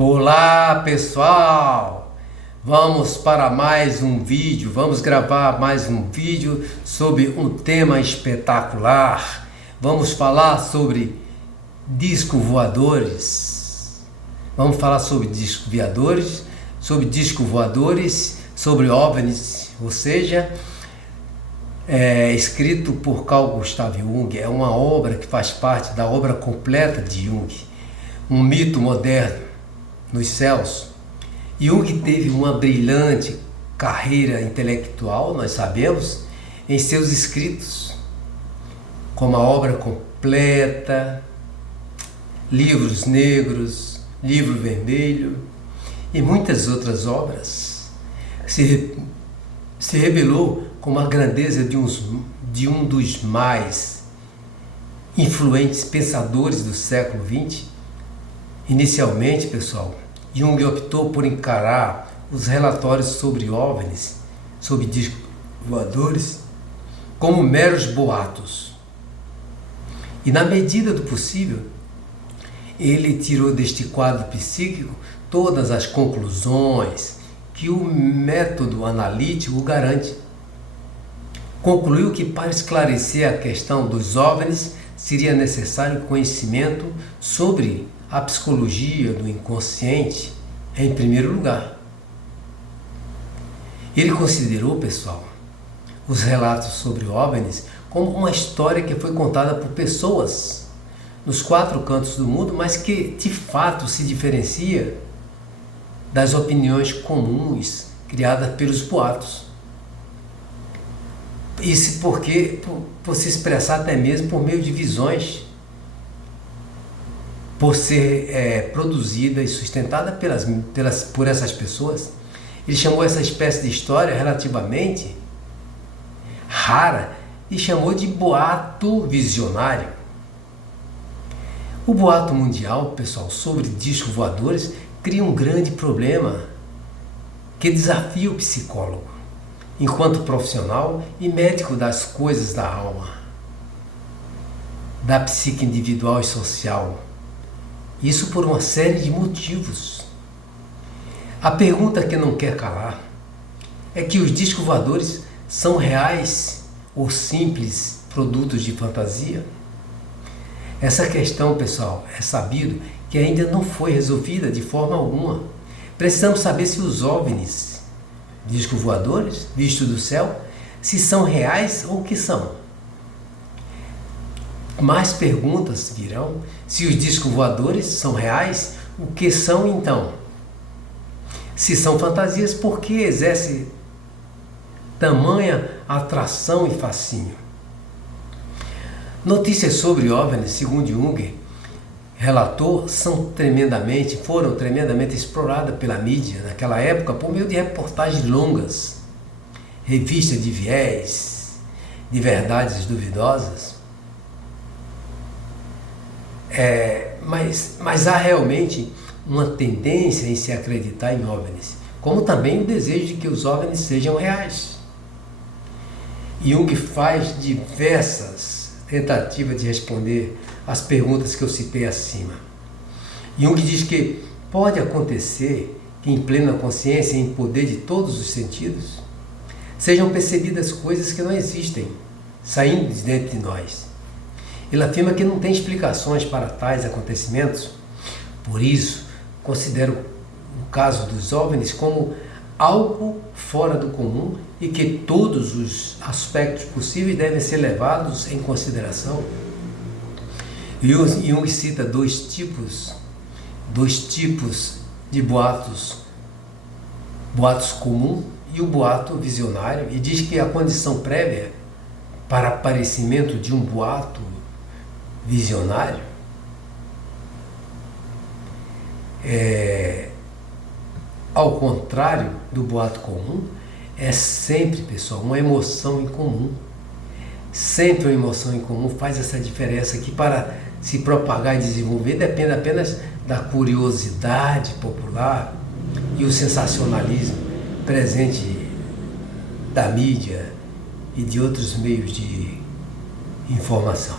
Olá pessoal, vamos para mais um vídeo, vamos gravar mais um vídeo sobre um tema espetacular. Vamos falar sobre discos voadores. Vamos falar sobre discos voadores, sobre OVNIs, ou seja, escrito por Carl Gustav Jung. É uma obra que faz parte da obra completa de Jung, um mito moderno nos céus. Jung teve uma brilhante carreira intelectual, nós sabemos, em seus escritos, como a obra completa, Livros Negros, Livro Vermelho e muitas outras obras. Se revelou como a grandeza de um dos mais influentes pensadores do século XX. Inicialmente, pessoal, Jung optou por encarar os relatórios sobre OVNIs, sobre discos voadores, como meros boatos. E na medida do possível, ele tirou deste quadro psíquico todas as conclusões que o método analítico garante. Concluiu que para esclarecer a questão dos OVNIs seria necessário conhecimento sobre a psicologia do inconsciente em primeiro lugar. Ele considerou, pessoal, os relatos sobre OVNIs como uma história que foi contada por pessoas nos 4 cantos do mundo, mas que de fato se diferencia das opiniões comuns criadas pelos boatos. Isso porque por se expressar até mesmo por meio de visões, por ser produzida e sustentada por essas pessoas. Ele chamou essa espécie de história relativamente rara e chamou de boato visionário. O boato mundial, pessoal, sobre discos voadores cria um grande problema que desafia o psicólogo, enquanto profissional e médico das coisas da alma, da psique individual e social. Isso por uma série de motivos. A pergunta que não quer calar é que os discos voadores são reais ou simples produtos de fantasia? Essa questão, pessoal, é sabido que ainda não foi resolvida de forma alguma. Precisamos saber se os OVNIs, discos voadores, vistos do céu, se são reais ou o que são. Mais perguntas virão. Se os discos voadores são reais, o que são então? Se são fantasias, por que exerce tamanha atração e fascínio? Notícias sobre OVNIs, segundo Jung relatou, foram tremendamente exploradas pela mídia naquela época por meio de reportagens longas, revistas de viés, de verdades duvidosas. Mas há realmente uma tendência em se acreditar em OVNIs, como também o desejo de que os OVNIs sejam reais. Jung faz diversas tentativas de responder às perguntas que eu citei acima. Jung diz que pode acontecer que em plena consciência e em poder de todos os sentidos sejam percebidas coisas que não existem, saindo de dentro de nós. Ele afirma que não tem explicações para tais acontecimentos, por isso considera o caso dos OVNIs como algo fora do comum e que todos os aspectos possíveis devem ser levados em consideração. Jung cita dois tipos de boatos comum e o boato visionário, e diz que a condição prévia para aparecimento de um boato visionário ao contrário do boato comum, é sempre, pessoal, uma emoção em comum. Sempre uma emoção em comum faz essa diferença, que para se propagar e desenvolver depende apenas da curiosidade popular e o sensacionalismo presente da mídia e de outros meios de informação.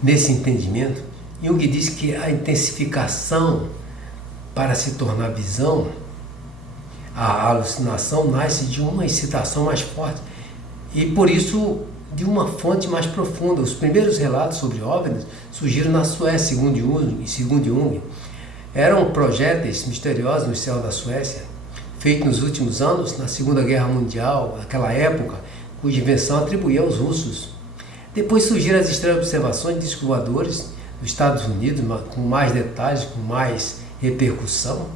Nesse entendimento, Jung diz que a intensificação para se tornar visão, a alucinação nasce de uma excitação mais forte e, por isso, de uma fonte mais profunda. Os primeiros relatos sobre OVNIs surgiram na Suécia, segundo Jung. Eram projéteis misteriosos no céu da Suécia, feitos nos últimos anos, na Segunda Guerra Mundial, naquela época, cuja invenção atribuía aos russos. Depois surgiram as estranhas observações de discos voadores dos Estados Unidos, com mais detalhes, com mais repercussão.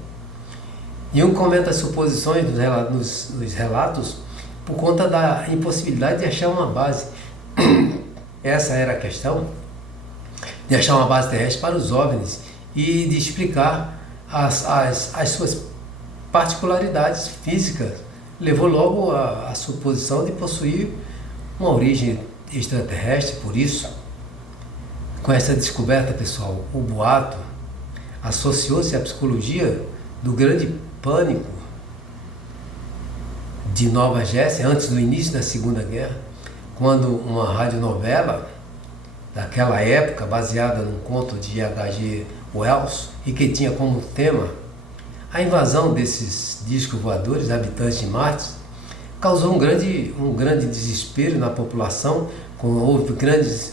Jung comenta as suposições nos relatos por conta da impossibilidade de achar uma base. Essa era a questão, de achar uma base terrestre para os OVNIs e de explicar as suas particularidades físicas. Levou logo à suposição de possuir uma origem extraterrestre. Por isso, com essa descoberta, pessoal, o boato associou-se à psicologia do grande pânico de Nova Jersey, antes do início da Segunda Guerra, quando uma radionovela daquela época, baseada num conto de H.G. Wells, e que tinha como tema a invasão desses discos voadores, habitantes de Marte, causou um grande desespero na população.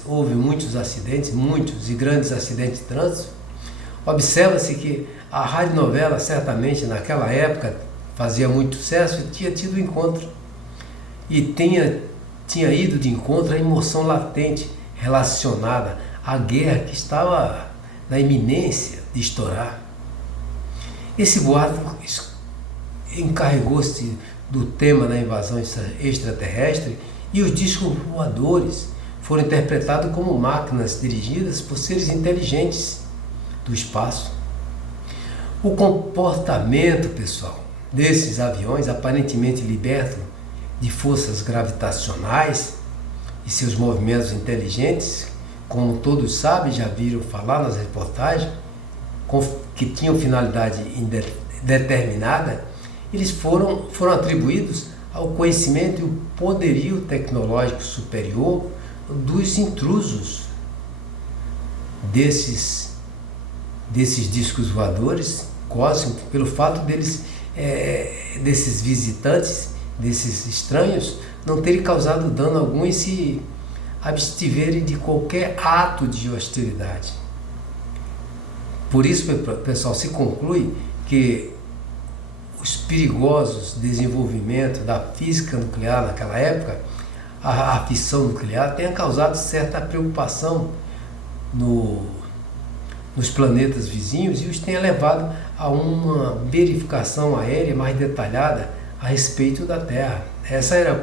Houve muitos acidentes, muitos e grandes acidentes de trânsito. Observa-se que a radionovela, certamente naquela época, fazia muito sucesso e tinha tido encontro. E tinha ido de encontro à emoção latente relacionada à guerra que estava na iminência de estourar. Esse boato encarregou-se do tema da invasão extraterrestre e os discos voadores foram interpretados como máquinas dirigidas por seres inteligentes do espaço. O comportamento, pessoal, desses aviões aparentemente libertos de forças gravitacionais e seus movimentos inteligentes, como todos sabem, já viram falar nas reportagens, que tinham finalidade indeterminada, eles foram atribuídos ao conhecimento e o poderio tecnológico superior dos intrusos desses discos voadores cósmicos, pelo fato desses visitantes, desses estranhos, não terem causado dano algum e se abstiverem de qualquer ato de hostilidade. Por isso, pessoal, se conclui que os perigosos desenvolvimentos da física nuclear naquela época, a fissão nuclear, tenha causado certa preocupação nos planetas vizinhos e os tenha levado a uma verificação aérea mais detalhada a respeito da Terra. Essa era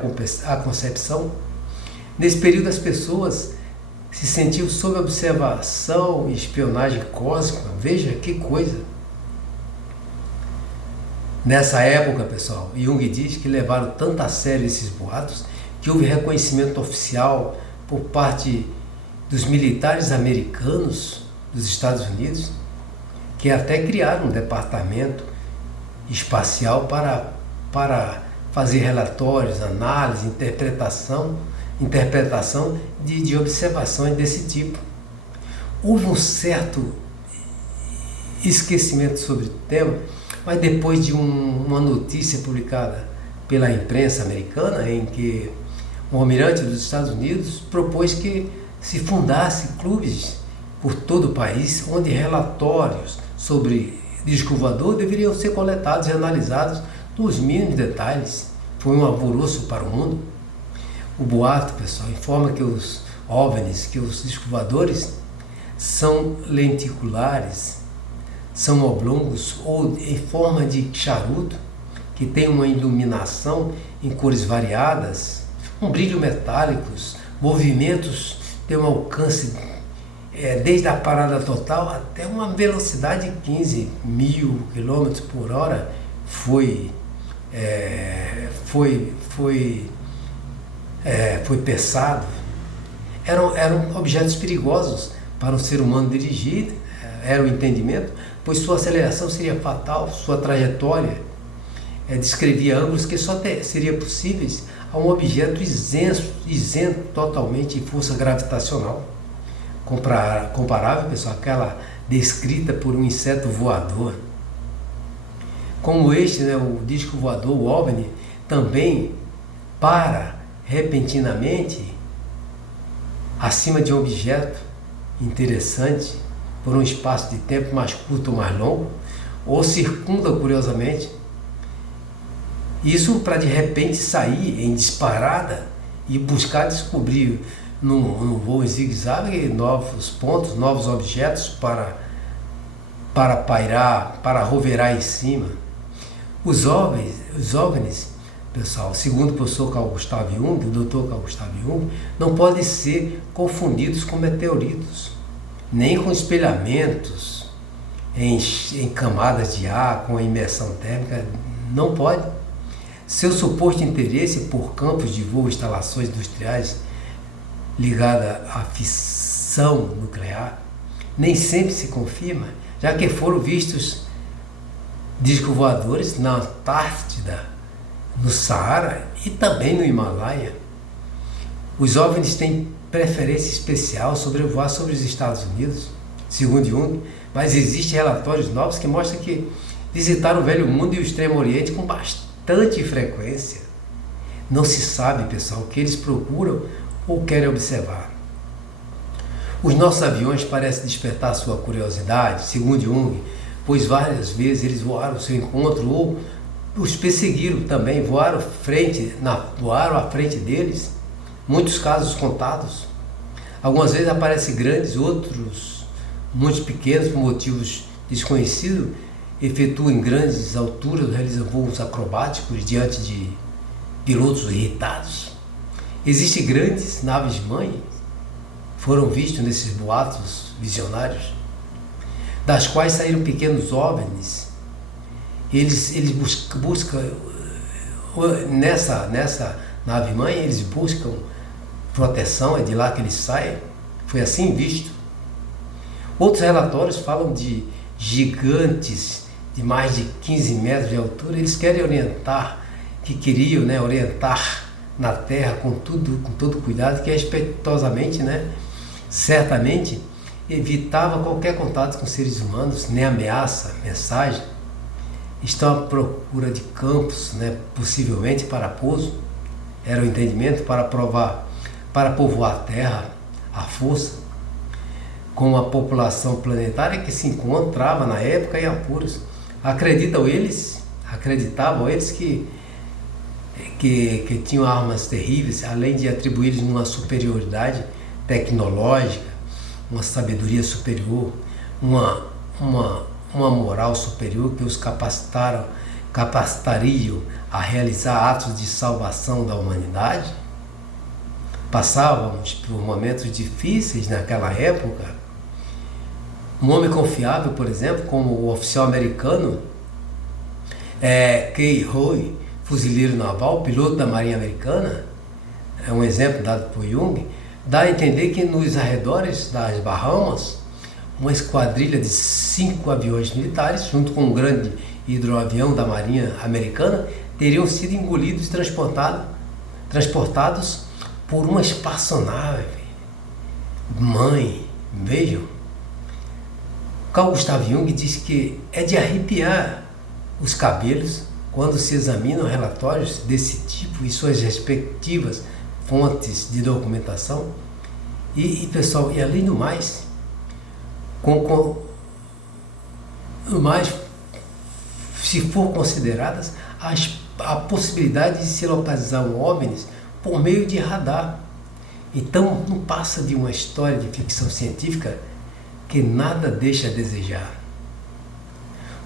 a concepção. Nesse período, as pessoas se sentiam sob observação e espionagem cósmica. Veja que coisa! Nessa época, pessoal, Jung diz que levaram tanto a sério esses boatos que houve reconhecimento oficial por parte dos militares americanos dos Estados Unidos, que até criaram um departamento espacial para fazer relatórios, análise, interpretação de observações desse tipo. Houve um certo esquecimento sobre o tema, mas depois de uma notícia publicada pela imprensa americana, em que o almirante dos Estados Unidos propôs que se fundasse clubes por todo o país, onde relatórios sobre disco voador deveriam ser coletados e analisados nos mínimos detalhes. Foi um alvoroço para o mundo. O boato, pessoal, informa que os OVNIs, que os discos voadores, são lenticulares, são oblongos ou em forma de charuto, que tem uma iluminação em cores variadas, um brilho metálicos, movimentos de um alcance desde a parada total até uma velocidade de 15.000 km por hora. Foi pensado. Eram objetos perigosos para um ser humano dirigir, era o entendimento, pois sua aceleração seria fatal, sua trajetória descrevia ângulos que só seriam possíveis a um objeto isento totalmente de força gravitacional, comparável, pessoal, àquela descrita por um inseto voador. como este, né, o disco voador, o OVNI, também para repentinamente acima de um objeto interessante por um espaço de tempo mais curto ou mais longo, ou circunda curiosamente. Isso para de repente sair em disparada e buscar descobrir num voo em zigue-zague novos pontos, novos objetos para pairar, para roverar em cima. Os OVNIs, pessoal, segundo o professor Carl Gustav Jung, o Dr. Carl Gustav Jung, não podem ser confundidos com meteoritos, nem com espelhamentos em camadas de ar, com imersão térmica, não pode. Seu suposto interesse por campos de voo, instalações industriais ligadas à fissão nuclear, nem sempre se confirma, já que foram vistos discos voadores na Antártida, no Saara e também no Himalaia. Os OVNIs têm preferência especial sobrevoar sobre os Estados Unidos, segundo Jung, mas existem relatórios novos que mostram que visitaram o Velho Mundo e o Extremo Oriente com bastante frequência. Não se sabe, pessoal, o que eles procuram ou querem observar. Os nossos aviões parecem despertar sua curiosidade, segundo Jung, pois várias vezes eles voaram ao seu encontro ou os perseguiram também, voaram à frente deles, muitos casos contados. Algumas vezes aparecem grandes, outros muito pequenos por motivos desconhecidos, efetuam em grandes alturas, realizam voos acrobáticos diante de pilotos irritados. Existem grandes naves-mãe, foram vistos nesses boatos visionários, das quais saíram pequenos OVNIs. Eles buscam nessa nave-mãe, eles buscam proteção, é de lá que eles saem. Foi assim visto. Outros relatórios falam de gigantes de mais de 15 metros de altura. Eles querem queriam orientar na Terra com todo cuidado, que respeitosamente, certamente evitava qualquer contato com seres humanos, nem ameaça, mensagem. Estão à procura de campos, possivelmente para pouso, era o entendimento, para povoar a Terra à força, com uma população planetária que se encontrava na época em apuros. Acreditavam eles que tinham armas terríveis, além de atribuir-lhes uma superioridade tecnológica, uma sabedoria superior, uma moral superior que os capacitariam a realizar atos de salvação da humanidade. Passávamos por momentos difíceis naquela época. Um homem confiável, por exemplo, como o oficial americano Kay Hoy, fuzileiro naval, piloto da Marinha Americana, é um exemplo dado por Jung, dá a entender que nos arredores das Bahamas, uma esquadrilha de 5 aviões militares, junto com um grande hidroavião da Marinha Americana, teriam sido engolidos e transportados por uma espaçonave mãe. Vejam, Carl Gustav Jung diz que é de arrepiar os cabelos quando se examinam relatórios desse tipo e suas respectivas fontes de documentação. Pessoal, e além do mais, se for consideradas a possibilidade de se localizar um OVNIs por meio de radar. Então não passa de uma história de ficção científica que nada deixa a desejar.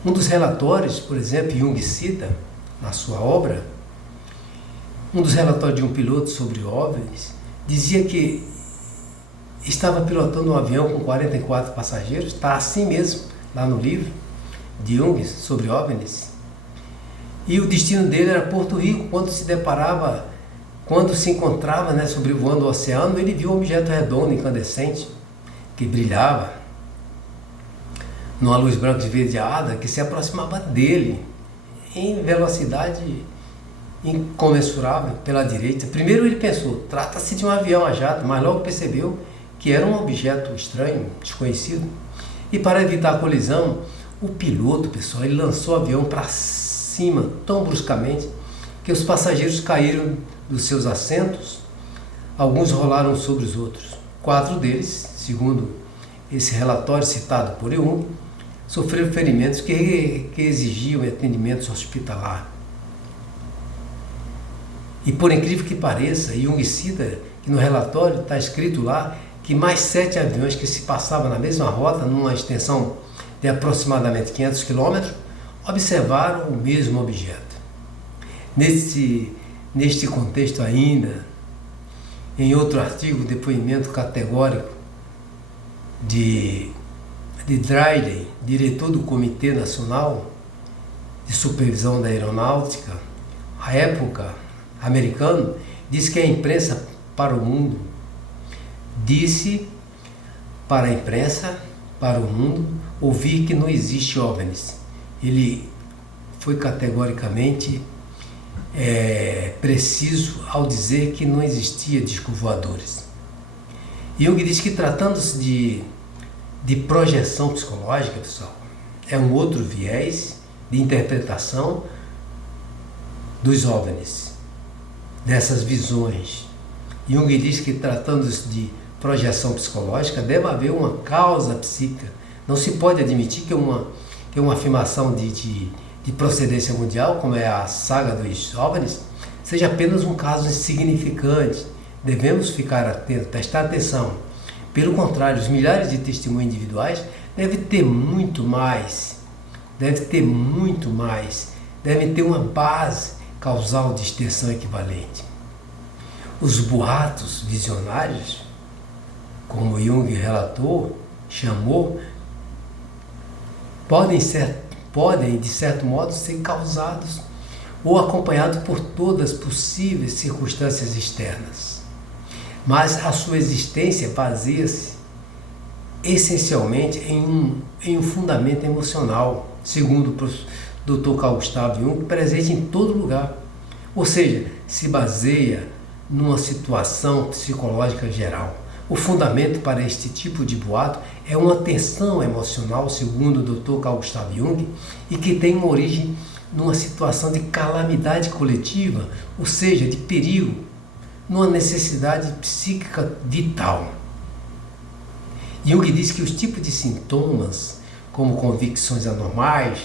Um dos relatórios, por exemplo, Jung cita na sua obra, um dos relatórios de um piloto sobre OVNIs, dizia que estava pilotando um avião com 44 passageiros, está assim mesmo, lá no livro de Jung sobre OVNIs, e o destino dele era Porto Rico. Quando se encontrava sobrevoando o oceano, ele viu um objeto redondo, incandescente, que brilhava numa luz branca esverdeada, que se aproximava dele em velocidade incomensurável pela direita. Primeiro ele pensou, trata-se de um avião a jato, mas logo percebeu que era um objeto estranho, desconhecido. E para evitar a colisão, o piloto, pessoal, ele lançou o avião para cima tão bruscamente que os passageiros caíram dos seus assentos, alguns rolaram sobre os outros. 4 deles, segundo esse relatório citado por Jung, sofreram ferimentos que exigiam atendimento hospitalar. E por incrível que pareça, Jung cita que no relatório está escrito lá que mais 7 aviões que se passavam na mesma rota, numa extensão de aproximadamente 500 km, observaram o mesmo objeto. Neste contexto ainda, em outro artigo, depoimento categórico de Dryden, diretor do Comitê Nacional de Supervisão da Aeronáutica, à época americano, disse que a imprensa para o mundo, disse para a imprensa, para o mundo, ouvir que não existe OVNIs. Ele foi categoricamente preciso ao dizer que não existia discos voadores. Jung diz que, tratando-se de projeção psicológica, pessoal, é um outro viés de interpretação dos OVNIs, dessas visões. Jung diz que, tratando-se de projeção psicológica, deve haver uma causa psíquica. Não se pode admitir que uma afirmação de procedência mundial, como é a saga dos OVNIs, seja apenas um caso insignificante. Devemos ficar atentos, prestar atenção. Pelo contrário, os milhares de testemunhos individuais devem ter muito mais, devem ter uma base causal de extensão equivalente. Os boatos visionários, como Jung chamou, podem, de certo modo, ser causados ou acompanhados por todas as possíveis circunstâncias externas. Mas a sua existência baseia-se essencialmente em um fundamento emocional, segundo o Dr. Carl Gustav Jung, presente em todo lugar. Ou seja, se baseia numa situação psicológica geral. O fundamento para este tipo de boato é uma tensão emocional, segundo o Dr. Carl Gustav Jung, e que tem uma origem numa situação de calamidade coletiva, ou seja, de perigo, numa necessidade psíquica vital. Jung diz que os tipos de sintomas, como convicções anormais,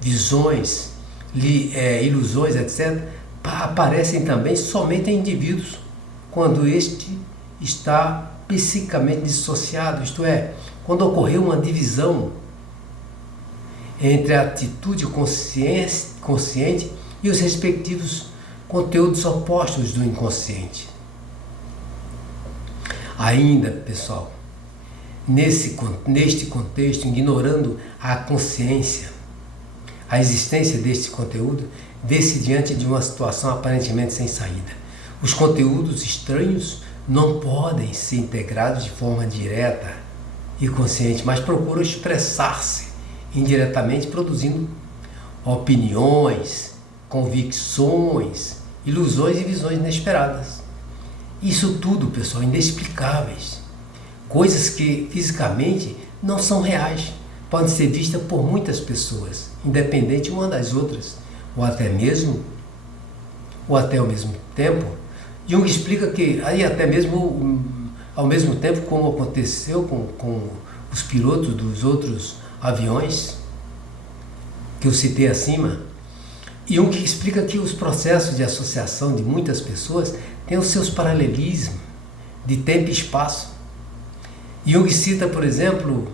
visões, ilusões, etc., aparecem também somente em indivíduos quando este está psicicamente dissociado, isto é, quando ocorreu uma divisão entre a atitude consciente e os respectivos conteúdos opostos do inconsciente. Ainda, pessoal, neste contexto, ignorando a consciência, a existência deste conteúdo, vê-se diante de uma situação aparentemente sem saída. Os conteúdos estranhos não podem ser integrados de forma direta e consciente, mas procuram expressar-se indiretamente, produzindo opiniões, convicções, ilusões e visões inesperadas. Isso tudo, pessoal, inexplicáveis. Coisas que fisicamente não são reais, podem ser vistas por muitas pessoas, independente uma das outras, ou até ao mesmo tempo. Jung explica que, aí até mesmo ao mesmo tempo, como aconteceu com os pilotos dos outros aviões que eu citei acima, Jung explica que os processos de associação de muitas pessoas têm os seus paralelismos de tempo e espaço. Jung cita, por exemplo,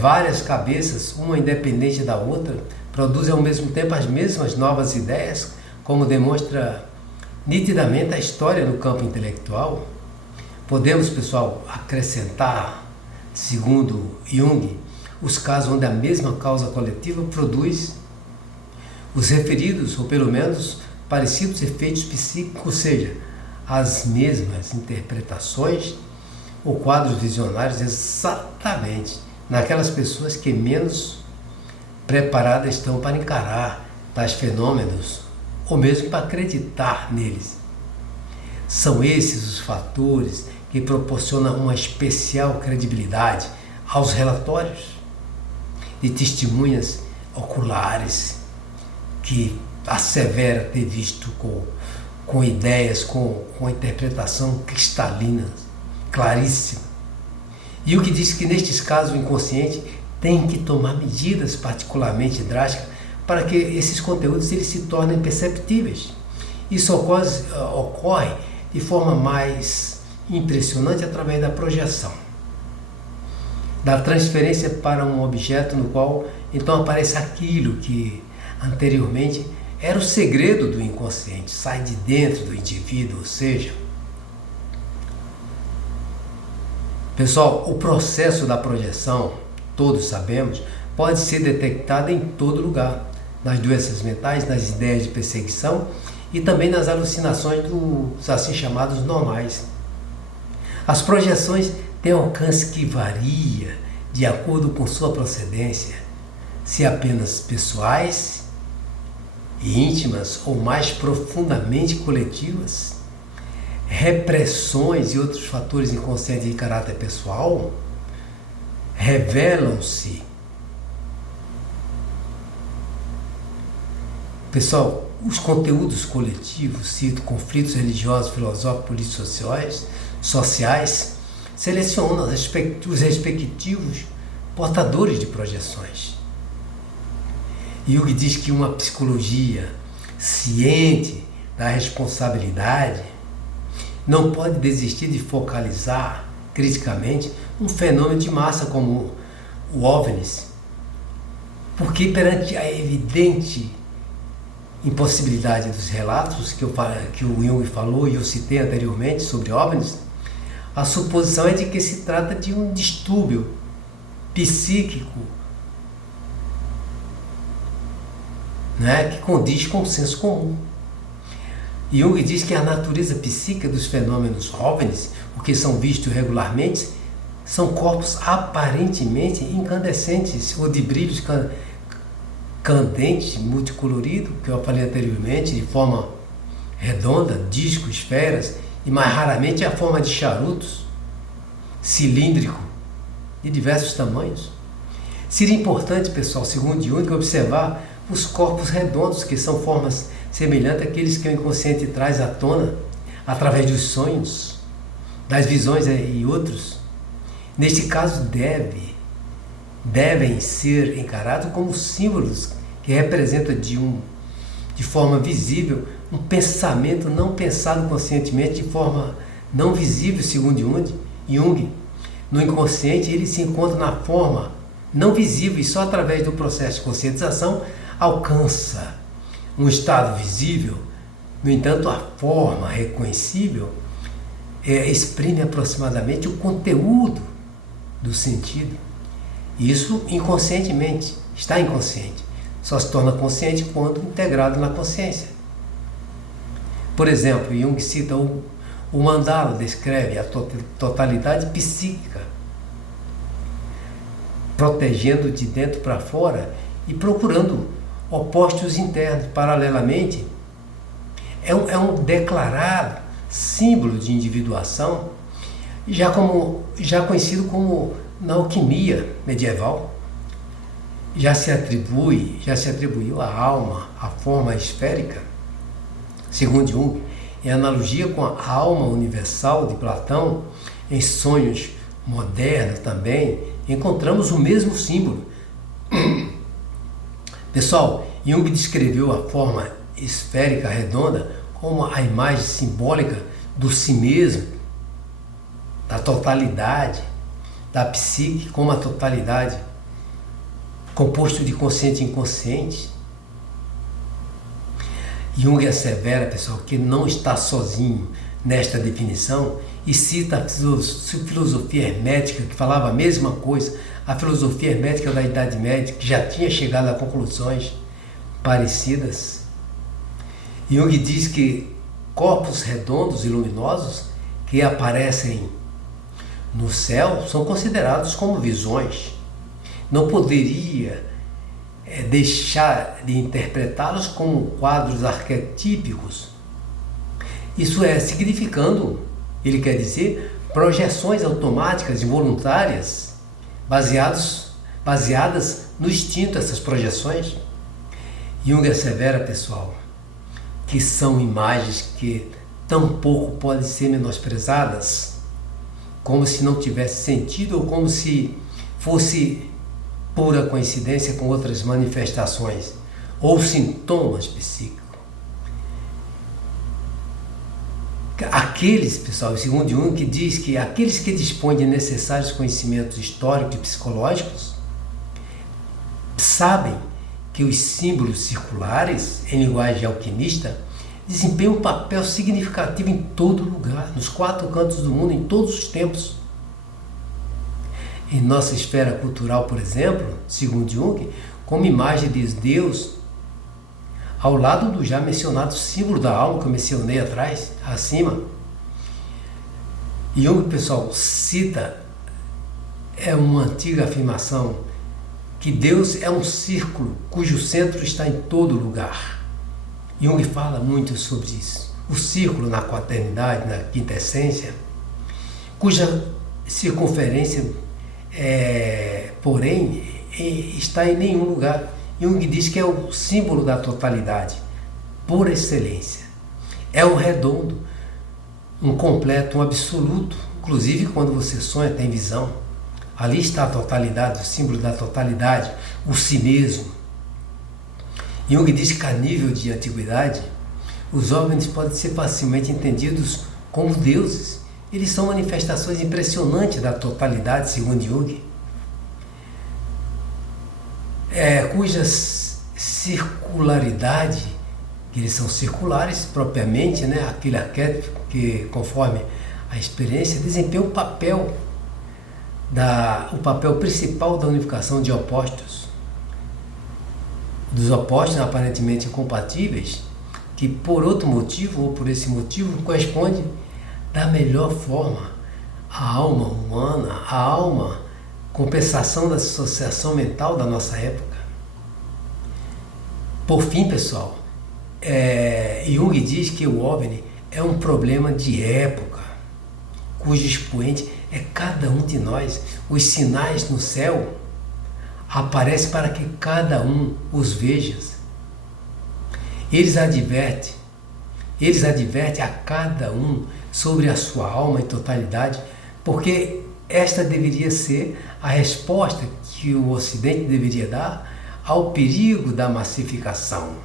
várias cabeças, uma independente da outra, produzem ao mesmo tempo as mesmas novas ideias, como demonstra nitidamente a história no campo intelectual. Podemos, pessoal, acrescentar, segundo Jung, os casos onde a mesma causa coletiva produz os referidos, ou pelo menos parecidos efeitos psíquicos, ou seja, as mesmas interpretações ou quadros visionários exatamente naquelas pessoas que menos preparadas estão para encarar tais fenômenos ou mesmo para acreditar neles. São esses os fatores que proporcionam uma especial credibilidade aos relatórios de testemunhas oculares que assevera ter visto com ideias, com interpretação cristalina, claríssima. Jung diz que nestes casos o inconsciente tem que tomar medidas particularmente drásticas para que esses conteúdos eles se tornem perceptíveis. Isso ocorre de forma mais impressionante através da projeção, da transferência para um objeto no qual então aparece aquilo que anteriormente era o segredo do inconsciente, sai de dentro do indivíduo, ou seja, pessoal, o processo da projeção, todos sabemos, pode ser detectado em todo lugar, nas doenças mentais, nas ideias de perseguição e também nas alucinações dos assim chamados normais. As projeções têm alcance que varia de acordo com sua procedência, se apenas pessoais e íntimas ou mais profundamente coletivas, repressões e outros fatores inconscientes de caráter pessoal revelam-se. Pessoal, os conteúdos coletivos, cito conflitos religiosos, filosóficos, políticos, sociais, selecionam os respectivos portadores de projeções. Jung diz que uma psicologia ciente da responsabilidade não pode desistir de focalizar criticamente um fenômeno de massa como o OVNIs, porque perante a evidente impossibilidade dos relatos que o Jung falou e eu citei anteriormente sobre OVNIs, a suposição é de que se trata de um distúrbio psíquico, né, que condiz com o senso comum. Jung diz que a natureza psíquica dos fenômenos OVNIs, o que são vistos regularmente, são corpos aparentemente incandescentes ou de brilhos candentes, multicolorido, que eu falei anteriormente, de forma redonda, disco, esferas, e mais raramente a forma de charutos, cilíndrico, de diversos tamanhos. Seria importante, pessoal, segundo Jung, observar os corpos redondos, que são formas semelhantes àqueles que o inconsciente traz à tona através dos sonhos, das visões e outros. Neste caso, devem ser encarados como símbolos que representam de forma visível um pensamento não pensado conscientemente de forma não visível, segundo Jung. No inconsciente, ele se encontra na forma não visível e só através do processo de conscientização alcança um estado visível. No entanto, a forma reconhecível exprime aproximadamente o conteúdo do sentido. Isso inconscientemente, está inconsciente. Só se torna consciente quando integrado na consciência. Por exemplo, Jung cita o mandala, descreve a totalidade psíquica, protegendo de dentro para fora e procurando opostos internos. Paralelamente, é um declarado símbolo de individuação, já conhecido como na alquimia medieval. Já se atribuiu à alma a forma esférica, segundo Jung, em analogia com a alma universal de Platão. Em sonhos modernos também encontramos o mesmo símbolo. Pessoal, Jung descreveu a forma esférica redonda como a imagem simbólica do si mesmo, da totalidade, da psique como a totalidade, composto de consciente e inconsciente. Jung assevera, pessoal, que não está sozinho nesta definição e cita a filosofia hermética, que falava a mesma coisa, a filosofia hermética da Idade Média, que já tinha chegado a conclusões parecidas. Jung diz que corpos redondos e luminosos que aparecem no céu são considerados como visões. Não poderia deixar de interpretá-los como quadros arquetípicos. Isso significando, ele quer dizer, projeções automáticas involuntárias, baseadas no instinto, essas projeções. Jung assevera, pessoal, que são imagens que tão pouco podem ser menosprezadas, como se não tivesse sentido ou como se fosse pura coincidência com outras manifestações ou sintomas psíquicos. Aqueles, pessoal, segundo Jung, que diz que aqueles que dispõem de necessários conhecimentos históricos e psicológicos sabem que os símbolos circulares, em linguagem alquimista, desempenham um papel significativo em todo lugar, nos 4 cantos do mundo, em todos os tempos. Em nossa esfera cultural, por exemplo, segundo Jung, como imagem de Deus, ao lado do já mencionado símbolo da alma que eu mencionei acima. Jung, pessoal, cita uma antiga afirmação que Deus é um círculo cujo centro está em todo lugar. Jung fala muito sobre isso. O círculo na quaternidade, na quinta essência, cuja circunferência, porém, está em nenhum lugar. Jung diz que é o símbolo da totalidade, por excelência. É o redondo, um completo, um absoluto. Inclusive, quando você sonha, tem visão. Ali está a totalidade, o símbolo da totalidade, o si mesmo. Jung diz que a nível de antiguidade, os OVNIs podem ser facilmente entendidos como deuses. Eles são manifestações impressionantes da totalidade, segundo Jung, cuja circularidade, que eles são circulares propriamente, aquele arquétipo que, conforme a experiência, desempenha o papel principal da unificação de opostos, dos opostos aparentemente incompatíveis, que por outro motivo ou por esse motivo corresponde da melhor forma à alma humana, à alma, compensação da associação mental da nossa época. Por fim, pessoal, Jung diz que o OVNI é um problema de época, cujo expoente é cada um de nós. Os sinais no céu aparecem para que cada um os veja. Eles advertem a cada um sobre a sua alma em totalidade, porque esta deveria ser a resposta que o Ocidente deveria dar ao perigo da massificação.